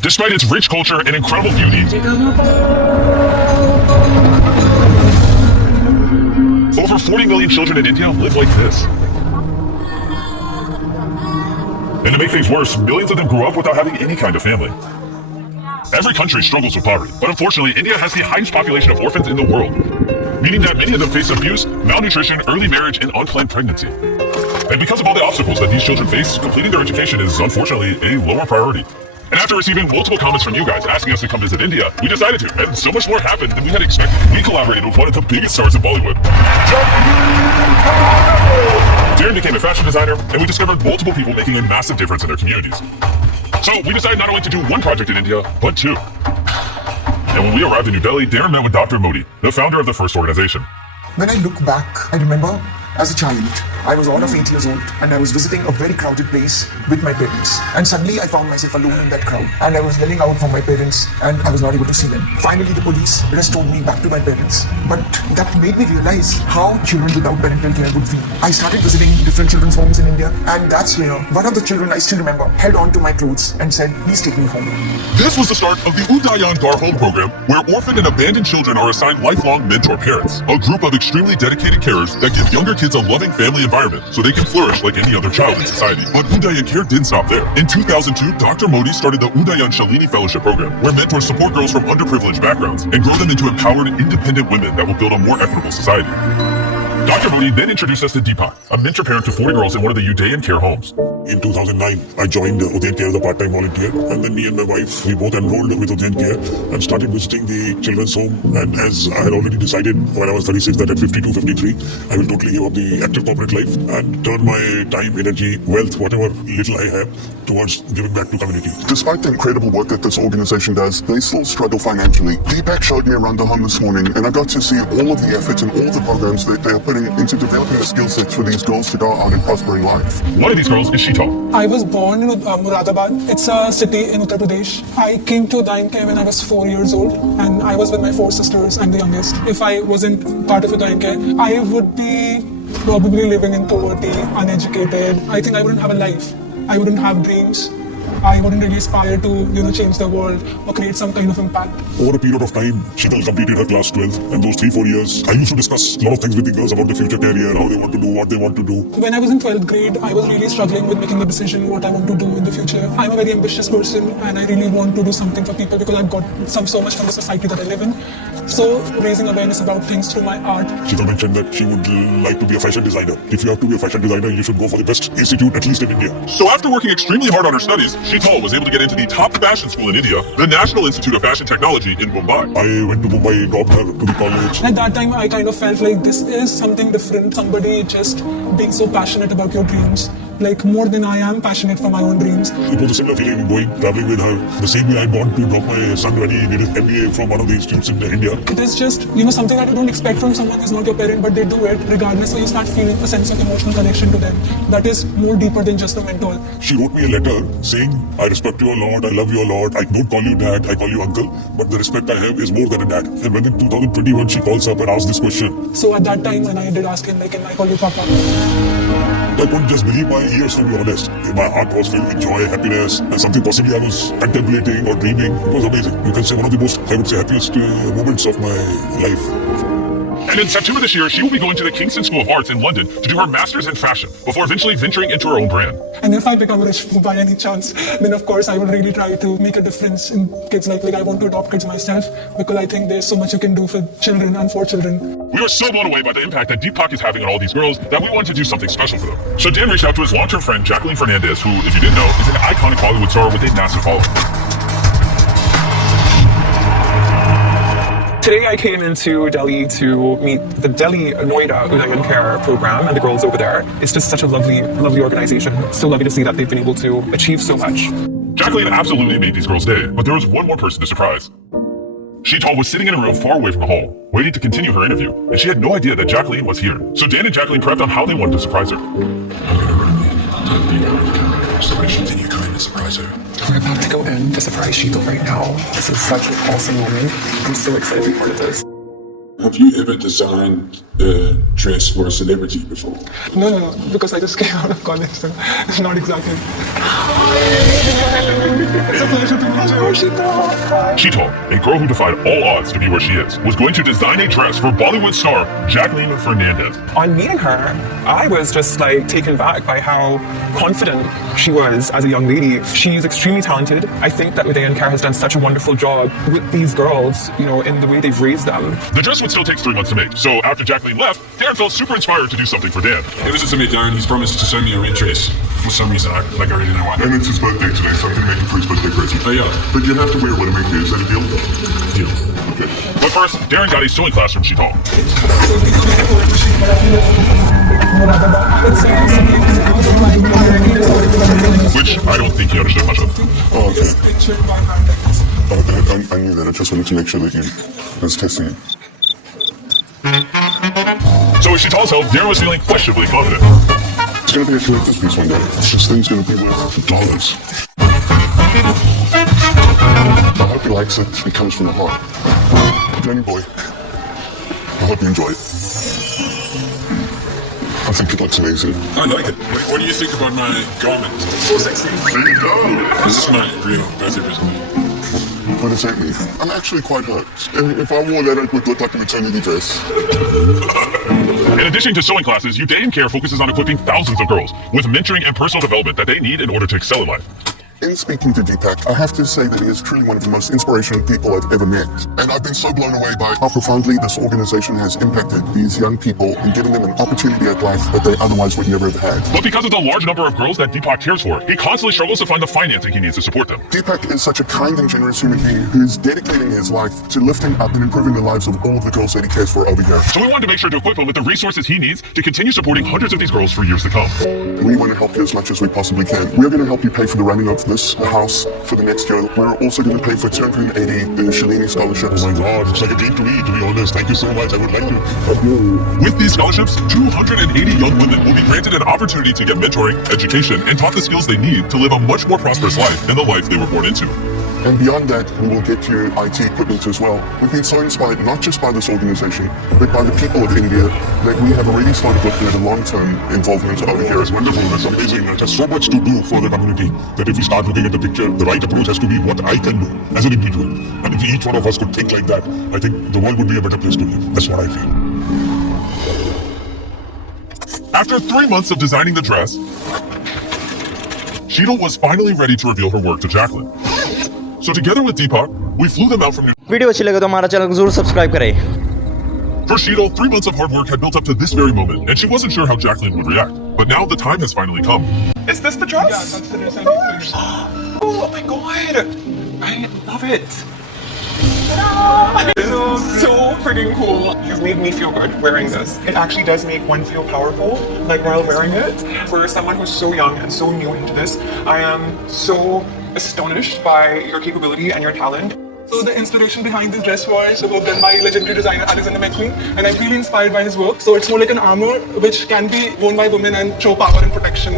Despite its rich culture and incredible beauty, over 40 million children in India live like this. And to make things worse, millions of them grew up without having any kind of family. Every country struggles with poverty, but unfortunately, India has the highest population of orphans in the world, meaning that many of them face abuse, malnutrition, early marriage, and unplanned pregnancy. And because of all the obstacles that these children face, completing their education is unfortunately a lower priority. And after receiving multiple comments from you guys asking us to come visit India, we decided to, and so much more happened than we had expected. We collaborated with one of the biggest stars in Bollywood. Darren became a fashion designer, and we discovered multiple people making a massive difference in their communities. So we decided not only to do one project in India, but two. And when we arrived in New Delhi, Darren met with Dr. Modi, the founder of the first organization. When I look back, I remember as a child, I was all of 8 years old and I was visiting a very crowded place with my parents. And suddenly I found myself alone in that crowd and I was yelling out for my parents and I was not able to see them. Finally, the police restored me back to my parents. But that made me realize how children without parental care would feel. I started visiting different children's homes in India, and that's where one of the children I still remember held on to my clothes and said, "Please take me home." This was the start of the Udayan Gar Home program, where orphaned and abandoned children are assigned lifelong mentor parents, a group of extremely dedicated carers that give younger kids a loving family environment so they can flourish like any other child in society. But Udayan Care didn't stop there. In 2002, Dr. Modi started the Udayan Shalini Fellowship Program, where mentors support girls from underprivileged backgrounds and grow them into empowered, independent women that will build a more equitable society. Dr. Modi then introduced us to Deepak, a mentor parent to 40 girls in one of the Udayan Care homes. In 2009, I joined Udayan Care as a part-time volunteer, and then me and my wife, we both enrolled with Udayan Care and started visiting the children's home. And as I had already decided when I was 36 that at 52, 53, I will totally give up the active corporate life and turn my time, energy, wealth, whatever little I have, towards giving back to community. Despite the incredible work that this organization does, they still struggle financially. Deepak showed me around the home this morning, and I got to see all of the efforts and all the programs that they are putting into developing the skill sets for these girls to go out and prosper in life. One of these girls is Sheetal. I was born in Muradabad. It's a city in Uttar Pradesh. I came to Udayan Care when I was 4 years old, and I was with my 4 sisters. I'm the youngest. If I wasn't part of Udayan Care, I would be probably living in poverty, uneducated. I think I wouldn't have a life. I wouldn't have dreams. I wouldn't really aspire to, change the world or create some kind of impact. Over a period of time, Sheetal completed her class 12, and those 3-4 years, I used to discuss a lot of things with the girls about the future career, how they want to do, what they want to do. When I was in 12th grade, I was really struggling with making a decision what I want to do in the future. I'm a very ambitious person, and I really want to do something for people because I've got so much from the society that I live in. So raising awareness about things through my art. Sheetal mentioned that she would like to be a fashion designer. If you have to be a fashion designer, you should go for the best institute, at least in India. So after working extremely hard on her studies, Sheetal was able to get into the top fashion school in India, the National Institute of Fashion Technology in Mumbai. I went to Mumbai, dropped her to the college. At that time, I kind of felt like this is something different. Somebody just being so passionate about your dreams. Like more than I am passionate for my own dreams. It was a similar feeling traveling with her. The same way I want to drop my son when he did his MBA from one of the institutes in India. It is just, something that you don't expect from someone who's not your parent, but they do it regardless. So you start feeling a sense of emotional connection to them. That is more deeper than just a mentor. She wrote me a letter saying, I respect you a lot, I love you a lot, I don't call you dad, I call you uncle, but the respect I have is more than a dad. And when in 2021 she calls up and asks this question. So at that time when I did ask him, can I call you Papa? I couldn't just believe my ears, to be honest. My heart was filled with joy, happiness, and something possibly I was contemplating or dreaming. It was amazing. You can say one of the most, I would say, happiest moments of my life. And in September this year, she will be going to the Kingston School of Arts in London to do her master's in fashion, before eventually venturing into her own brand. And if I become rich by any chance, then of course I will really try to make a difference in kids. Like I want to adopt kids myself, because I think there's so much you can do for children and for children. We were so blown away by the impact that Deepak is having on all these girls that we wanted to do something special for them. So Dan reached out to his long-term friend, Jacqueline Fernandez, who, if you didn't know, is an iconic Hollywood star with a massive following. Today I came into Delhi to meet the Delhi Noida Udayan Care program and the girls over there. It's just such a lovely organization. So lovely to see that they've been able to achieve so much. Jacqueline absolutely made these girls' day, but there was one more person to surprise. Sheetal was sitting in a room far away from the hall, waiting to continue her interview, and she had no idea that Jacqueline was here. So Dan and Jacqueline prepped on how they wanted to surprise her. I'm gonna run the celebration. Can you come in and surprise her? We're about to go in to surprise Sheetal right now. This is such an awesome moment. I'm so excited to be part of this. Have you ever designed a dress for a celebrity before? No, because I just came out of college, so it's not exactly. It's a pleasure to meet you, Shita. Chenal, a girl who defied all odds to be where she is, was going to design a dress for Bollywood star Jacqueline Fernandez. On meeting her, I was just like taken back by how confident she was as a young lady. She's extremely talented. I think that Uday and Care has done such a wonderful job with these girls, you know, in the way they've raised them. The dress would still take 3 months to make, so after Jacqueline left, Darren felt super inspired to do something for Dan. Ever since I met Darren, he's promised to send me a red dress. For some reason, I already know why. And it's his birthday today, so I'm going to make it for his birthday present. Oh, yeah. But you have to wear what I make you. Is that a deal? Deal. Okay. But first, Darren got a sewing class from Chenal. Which I don't think he understood much of. Oh, okay. Pictured by Bandits. Oh, I knew that. I just wanted to make sure that you was testing it. So with Chenal's help, Darren was feeling questionably confident. It's going to be a collector's piece one day. This thing's going to be worth dollars. I hope he likes it. It comes from the heart. Johnny boy. I hope you enjoy it. I think it looks amazing. I like it. What do you think about my garment? So sexy. There you go. This is my real birthday present. What does that mean? I'm actually quite hurt. And if I wore that, it would look like a maternity dress. In addition to sewing classes, Uday and Care focuses on equipping thousands of girls with mentoring and personal development that they need in order to excel in life. In speaking to Deepak, I have to say that he is truly one of the most inspirational people I've ever met. And I've been so blown away by how profoundly this organization has impacted these young people and given them an opportunity at life that they otherwise would never have had. But because of the large number of girls that Deepak cares for, he constantly struggles to find the financing he needs to support them. Deepak is such a kind and generous human being who is dedicating his life to lifting up and improving the lives of all of the girls that he cares for over here. So we wanted to make sure to equip him with the resources he needs to continue supporting hundreds of these girls for years to come. We want to help you as much as we possibly can. We're going to help you pay for the running of this house for the next year. We're also going to pay for 280 Shalini scholarships. Oh my God, it's like a dream to me, to be honest. Thank you so much. I would like to. With these scholarships, 280 young women will be granted an opportunity to get mentoring, education, and taught the skills they need to live a much more prosperous life than the life they were born into. And beyond that, we will get you IT equipment as well. We've been so inspired not just by this organization, but by the people of India that we have already started looking at a long-term involvement over here. It's wonderful. It's amazing. There's so much to do for the community that if we start looking at the picture, the right approach has to be what I can do as an individual. And if each one of us could think like that, I think the world would be a better place to live. That's what I feel. After 3 months of designing the dress, Chenal was finally ready to reveal her work to Jacqueline. So together with Deepak, we flew them out from New video अच्छी लगे तो हमारा channel को जरूर subscribe करें. For Chenal, 3 months of hard work had built up to this very moment, and she wasn't sure how Jacqueline would react. But now the time has finally come. Is this the dress? Yeah, that's the dress I made. Oh my god! I love it! This is so freaking cool. You've made me feel good wearing this. It actually does make one feel powerful, like while wearing it. For someone who's so young and so new into this, I am so astonished by your capability and your talent. So the inspiration behind this dress was done by legendary designer Alexander McQueen, and I'm really inspired by his work. So it's more like an armor which can be worn by women and show power and protection.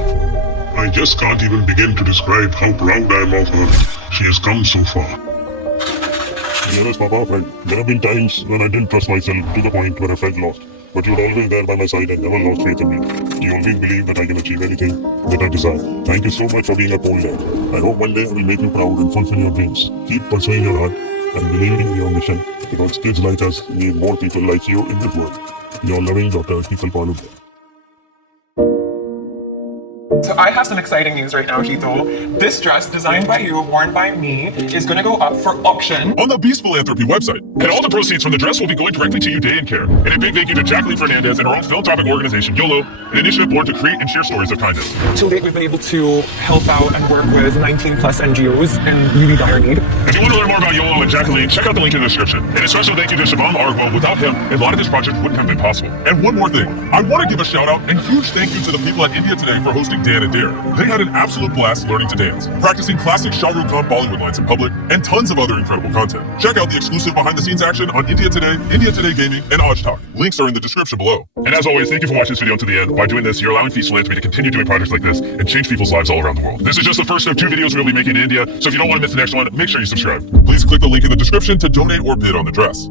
I just can't even begin to describe how proud I am of her. She has come so far. To be honest, Papa, friend, there have been times when I didn't trust myself to the point where I felt lost. But you were always there by my side and never lost faith in me. You always believed that I can achieve anything that I desire. Thank you so much for being a pole dad. I hope one day I will make you proud and fulfill your dreams. Keep pursuing your heart and believing in your mission, because kids like us need more people like you in the world. Your loving daughter, Tikal Palu. So I have some exciting news right now, Hito. This dress, designed by you, worn by me, is going to go up for auction On the Beest Philanthropy website. And all the proceeds from the dress will be going directly to Uday and Care. And a big thank you to Jacqueline Fernandez and her own philanthropic organization, YOLO, an initiative born to create and share stories of kindness. To date, we've been able to help out and work with 19 plus NGOs in really dire need. If you want to learn more about YOLO and Jacqueline, check out the link in the description. And a special thank you to Shabam Argwell. Without him, a lot of this project wouldn't have been possible. And one more thing, I want to give a shout out and huge thank you to the people at India Today for hosting Dan and Dare. They had an absolute blast learning to dance, practicing classic Shah Rukh Khan Bollywood lines in public, and tons of other incredible content. Check out the exclusive behind-the-scenes action on India Today Gaming, and Aj Talk. Links are in the description below. And as always, thank you for watching this video to the end. By doing this, you're allowing Beest Philanthropy to continue doing projects like this and change people's lives all around the world. This is just the first of 2 videos we'll be making in India, so if you don't want to miss the next one, make sure you subscribe. Please click the link in the description to donate or bid on the dress.